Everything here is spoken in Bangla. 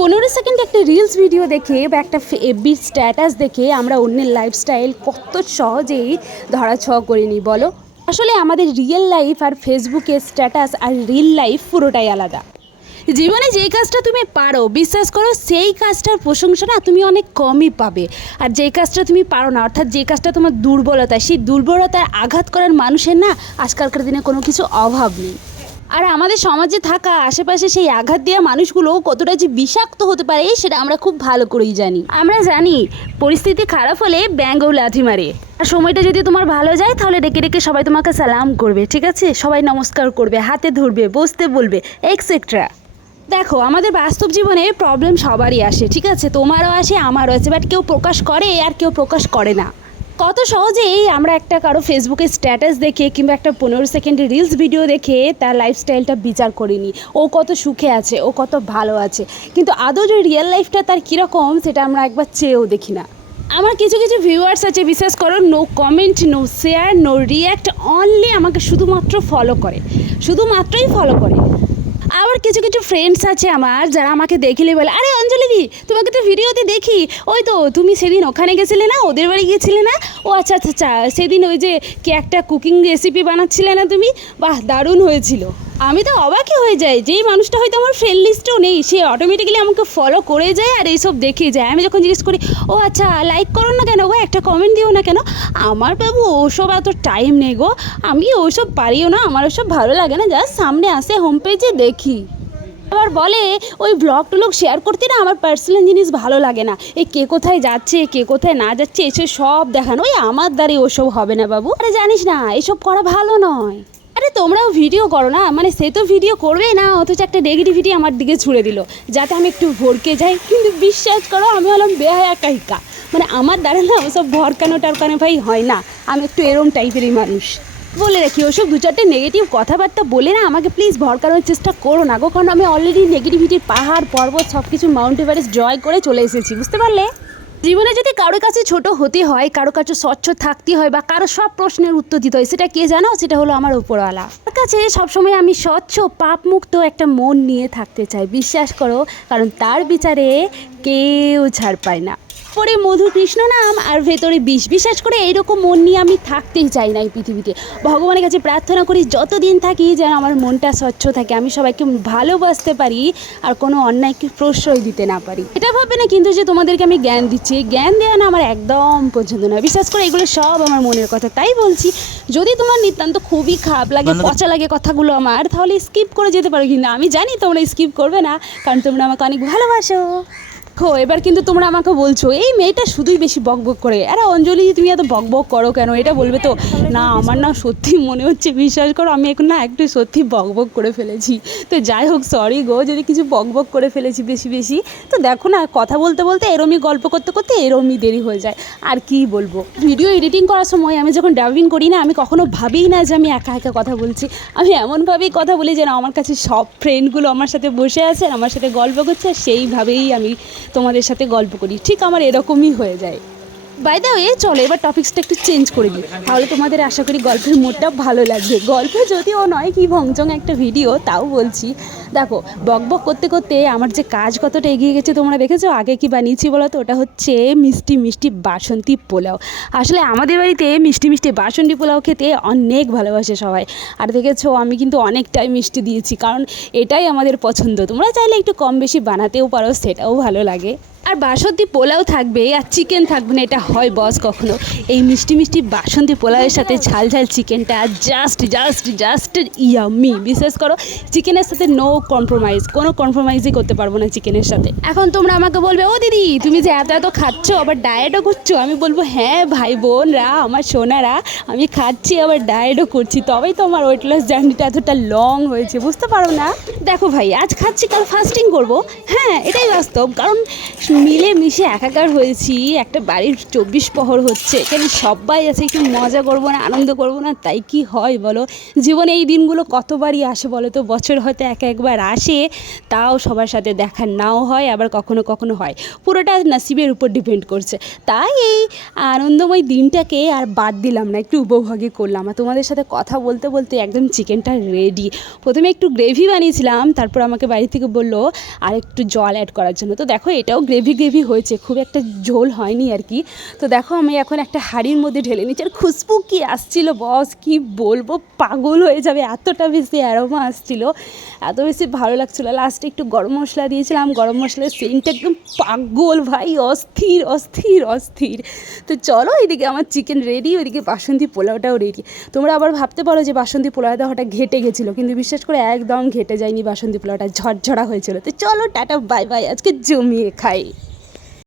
15 সেকেন্ড একটা রিলস ভিডিও দেখে বা একটা এফবি স্ট্যাটাস দেখে আমরা অন্যের লাইফস্টাইল কত সহজেই ধরাছোঁয়া করে নিই বলো। আসলে আমাদের রিয়েল লাইফ আর ফেসবুকের স্ট্যাটাস আর রিল লাইফ পুরোটাই আলাদা। জীবনে যেই কাজটা তুমি পারো বিশ্বাস করো সেই কাজটার প্রশংসা না তুমি অনেক কমই পাবে। আর যেই কাজটা তুমি পারো না, অর্থাৎ যে কাজটা তোমার দুর্বলতা, সেই দুর্বলতার আঘাত করার মানুষের না আজকালকার দিনে কোনো কিছু অভাব নেই। আর আমাদের সমাজে থাকা আশেপাশে সেই আঘাত দেওয়া মানুষগুলো কতটা যে বিষাক্ত হতে পারে সেটা আমরা খুব ভালো করেই জানি। আমরা জানি পরিস্থিতি খারাপ হলে ব্যাঙও লাথি মারে। আর সময়টা যদি তোমার ভালো যায় তাহলে ডেকে ডেকে সবাই তোমাকে সালাম করবে, ঠিক আছে, সবাই নমস্কার করবে, হাতে ধরবে, বসতে বলবে, এক্সেট্রা। দেখো আমাদের বাস্তব জীবনে প্রবলেম সবারই আসে, ঠিক আছে, তোমারও আসে আমারও আছে, বাট কেউ প্রকাশ করে আর কেউ প্রকাশ করে না। কত সহজেই আমরা একটা কারো ফেসবুকে স্ট্যাটাস দেখে কিংবা একটা 15 সেকেন্ডের রিলস ভিডিও দেখে তার লাইফস্টাইলটা বিচার করিনি, ও কত সুখে আছে, ও কত ভালো আছে, কিন্তু আদৌ যে রিয়েল লাইফটা তার কীরকম সেটা আমরা একবার চেয়েও দেখি না। আমার কিছু কিছু ভিউয়ার্স আছে, বিশ্বাস করো, no comment, no share, no react, only আমাকে শুধুমাত্র ফলো করে, শুধুমাত্রই ফলো করে। আবার কিছু কিছু ফ্রেন্ডস আছে আমার যারা আমাকে দেখলে বলে, আরে অঞ্জলি দি তোমাকে তো ভিডিওতে দেখি, ওই তো তুমি সেদিন ওখানে গেছিলে না, ওদের বাড়ি গিয়েছিলে না, ও আচ্ছা আচ্ছা আচ্ছা সেদিন ওই যে কি একটা কুকিং রেসিপি বানাচ্ছিলে না তুমি, বাহ দারুণ হয়েছিল। আমি তো অবাকই হয়ে যাই, যেই মানুষটা হয়তো আমার ফ্রেন্ড লিস্টেও নেই সে অটোমেটিক্যালি আমাকে ফলো করে যায় আর এইসব দেখে যায়। আমি যখন জিজ্ঞেস করি, ও আচ্ছা লাইক করো না কেন গো, একটা কমেন্ট দিও না কেন, আমার বাবু ওসব এত টাইম নেই গো, আমি ওসব পারিও না, আমার ওসব ভালো লাগে না, জাস্ট সামনে আসে হোম পেজে দেখি। আবার বলে ওই ব্লগ টুলগ শেয়ার করতে না আমার পার্সোনাল জিনিস ভালো লাগে না, এই কে কোথায় যাচ্ছে কে কোথায় না যাচ্ছে এসে সব দেখানো, ওই আমার দ্বারে ওসব হবে না বাবু। আরে জানিস না এসব করা ভালো নয়। আরে তোমরাও ভিডিও করো না, মানে সে তো ভিডিও করবে না, অথচ একটা নেগেটিভিটি আমার দিকে ছুড়ে দিল যাতে আমি একটু ভরকে যাই। কিন্তু বিশ্বাস করো আমি হলাম বেহায়া কাহিকা, মানে আমার দ্বারা না ওসব ভরকানো টরকানো ভাই হয় না, আমি একটু এরম টাইপেরই মানুষ। বলে রাখি ওসব দু চারটে নেগেটিভ কথাবার্তা বলে না আমাকে প্লিজ ভরকানোর চেষ্টা করো না গো, কারণ আমি অলরেডি নেগেটিভিটির পাহাড় পর্বত সব কিছু মাউন্ট এভারেস্ট জয় করে চলে এসেছি, বুঝতে পারলে। জীবনে যদি কারো কাছে ছোট হতে হয়, কারো কাছে স্বচ্ছ থাকতে হয় বা কারো সব প্রশ্নের উত্তর দিতে হয়, সেটা কে জানো, সেটা হলো আমার উপরওয়ালা। তার কাছে সবসময় আমি স্বচ্ছ পাপমুক্ত একটা মন নিয়ে থাকতে চাই, বিশ্বাস করো, কারণ তার বিচারে কেউ ছাড় পায় না। পরে মধু কৃষ্ণ নাম আর ভেতরে বিষ, বিশ্বাস করে এইরকম মন নিয়ে আমি থাকতেই চাই না এই পৃথিবীতে। ভগবানের কাছে প্রার্থনা করি যতদিন থাকি যেন আমার মনটা স্বচ্ছ থাকে, আমি সবাইকে ভালোবাসতে পারি আর কোনো অন্যায়কে প্রশ্রয় দিতে না পারি। এটা ভাববে না কিন্তু যে তোমাদেরকে আমি জ্ঞান দিচ্ছি, জ্ঞান দেওয়া না আমার একদম পছন্দ নয়, বিশ্বাস করে এগুলো সব আমার মনের কথা। তাই বলছি যদি তোমার নিতান্ত খুবই খারাপ লাগে, পচা লাগে কথাগুলো আমার, তাহলে স্কিপ করে যেতে পারো, কিন্তু আমি জানি তোমরা স্কিপ করবে না, কারণ তোমরা আমাকে অনেক ভালোবাসো। এবার কিন্তু তোমরা আমাকে বলছো এই মেয়েটা শুধুই বেশি বকবক করে, আরে অঞ্জলি তুমি এত বকবক করো কেন, এটা বলবে তো না, আমার না সত্যি মনে হচ্ছে, বিশ্বাস করো আমি এখন না একটু সত্যি বকবক করে ফেলেছি। তো যাই হোক সরি গো যদি কিছু বকবক করে ফেলেছি বেশি বেশি। তো দেখো না কথা বলতে বলতে এরমই গল্প করতে করতে এরমই দেরি হয়ে যায়, আর কি বলবো। ভিডিও এডিটিং করার সময় আমি যখন ডাবিং করি না, আমি কখনো ভাবিই না যে আমি একা একা কথা বলছি, আমি এমনভাবেই কথা বলি যেন আমার কাছে সব ফ্রেন্ডগুলো আমার সাথে বসে আছে আর আমার সাথে গল্প করছে, সেইভাবেই আমি তোমাদের সাথে গল্প করি, ঠিক আমার এরকমই হয়ে যায়। বাই দ্য ওয়ে চলো এবার টপিক্সটা একটু চেঞ্জ করে দিই, তাহলে তোমাদের আশা করি গল্পের মোডটা ভালো লাগবে। গল্প যদিও নয় কি ভংচং একটা ভিডিও, তাও বলছি। দেখো বকবক করতে করতে আমার যে কাজ কতটা এগিয়ে গেছে তোমরা দেখেছো। আগে কি বানিয়েছি বলো তো, ওটা হচ্ছে মিষ্টি মিষ্টি বাসন্তী পোলাও। আসলে আমাদের বাড়িতে মিষ্টি মিষ্টি বাসন্তী পোলাও খেতে অনেক ভালোবাসে সবাই, আর দেখেছো আমি কিন্তু অনেকটাই মিষ্টি দিয়েছি, কারণ এটাই আমাদের পছন্দ। তোমরা চাইলে একটু কম বেশি বানাতেও পারো, সেটাও ভালো লাগে। আর বাসন্তী পোলাও থাকবে আর চিকেন থাকবে না, এটা হয় বস কখনো। এই মিষ্টি মিষ্টি বাসন্তী পোলাওয়ের সাথে ঝাল ঝাল চিকেনটা জাস্ট জাস্ট জাস্ট ইয়াম্মি। বিশেষ করো চিকেনের সাথে নো কম্প্রোমাইজ, কোনো কম্প্রোমাইজই করতে পারবো না চিকেনের সাথে। এখন তোমরা আমাকে বলবে ও দিদি তুমি যে এত এত খাচ্ছ আবার ডায়েটও করছো, আমি বলবো হ্যাঁ ভাই বোনরা আমার সোনারা, আমি খাচ্ছি আবার ডায়েটও করছি, তবেই তো আমার ওয়েট লস জার্নিটা এতটা লং হয়েছে, বুঝতে পারো না। দেখো ভাই আজ খাচ্ছি কাল ফাস্টিং করবো, হ্যাঁ এটাই বাস্তব, কারণ মিলে মিশে একাকার হয়েছি, একটা বাড়ির 24 প্রহর হচ্ছে, এখানে সবাই আছে, একটু মজা করবো না, আনন্দ করবো না, তাই কি হয় বলো? জীবনে এই দিনগুলো কতবারই আসে বলো তো, বছর হয়তো একবার আসে, তাও সবার সাথে দেখা নাও হয়, আবার কখনো কখনো হয়, পুরোটা নসিবের উপর ডিপেন্ড করছে। তাই এই আনন্দময় দিনটাকে আর বাদ দিলাম না, একটু উপভোগই করলাম। আর তোমাদের সাথে কথা বলতে বলতে একদম চিকেনটা রেডি। প্রথমে একটু গ্রেভি বানিয়েছিলাম, তারপর আমাকে বাড়ি থেকে বললো আর একটু জল অ্যাড করার জন্য। তো দেখো এটাও গ্রেভি গ্রেভি হয়েছে, খুব একটা ঝোল হয়নি আর কি। তো দেখো আমি এখন একটা হাঁড়ির মধ্যে ঢেলে নিচ্ছি, আর খুশবু কি আসছিল বস, কি বলবো, পাগল হয়ে যাবে, এতটা বেশি অ্যারোমা আসছিল, এত বেশি ভালো লাগছিলো। লাস্টে একটু গরম মশলা দিয়েছিলাম, গরম মশলার সেন্টটা একদম পাগল ভাই, অস্থির অস্থির অস্থির। তো চলো, এদিকে আমার চিকেন রেডি, ওইদিকে বাসন্তী পোলাওটাও রেডি। তোমরা আবার ভাবতে পারো যে বাসন্তী পোলাওটা হঠাৎ ঘেটে গেছিলো, কিন্তু বিশ্বাস করে একদম ঘেটে যায়নি, বাসন্তী পোলাওটা ঝরঝরা হয়েছিল। তো চলো টাটা বাই বাই, আজকে জমিয়ে খাই।